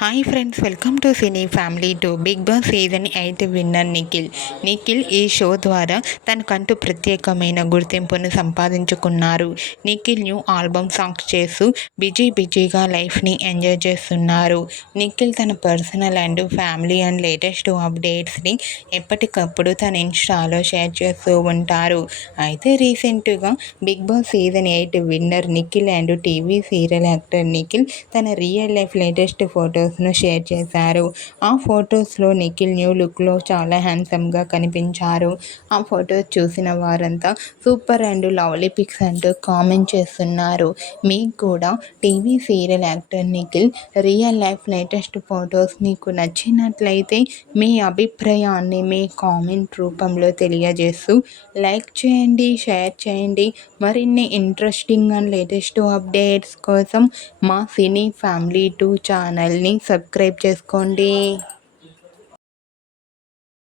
Hi friends, welcome to cine family to bigg boss season 8 winner Nikhil ఈ show ద్వారా తనకంటూ ప్రత్యేకమైన గుర్తింపును సంపాదించుకున్నారు. నిఖిల్ న్యూ ఆల్బమ్ సాంగ్స్ చేస్తూ బిజీగా లైఫ్ని ఎంజాయ్ చేస్తున్నారు. నిఖిల్ తన personal and family and latest అప్డేట్స్ని ఎప్పటికప్పుడు తన ఇన్స్టాలో షేర్ చేస్తూ ఉంటారు. అయితే రీసెంట్గా Bigg boss season 8 winner Nikhil and TV serial actor Nikhil తన రియల్ లైఫ్ లేటెస్ట్ ఫొటోస్ను షేర్ చేశారు. ఆ ఫొటోస్లో నిఖిల్ న్యూ లుక్లో చాలా హ్యాండ్సమ్గా కనిపించారు. ఆ ఫొటోస్ చూసిన వారంతా సూపర్ అండ్ లవ్లీ పిక్స్ అంటూ కామెంట్ చేస్తున్నారు. మీకు కూడా TV serial actor Nikhil real life latest photos మీకు నచ్చినట్లయితే మీ అభిప్రాయాన్ని మీ కామెంట్ రూపంలో తెలియజేస్తూ లైక్ చేయండి, షేర్ చేయండి. మరిన్ని ఇంట్రెస్టింగ్ అండ్ లేటెస్ట్ అప్డేట్స్ కోసం మా సినీ ఫ్యామిలీ 2 ఛానల్ని సబ్స్క్రైబ్ చేసుకోండి.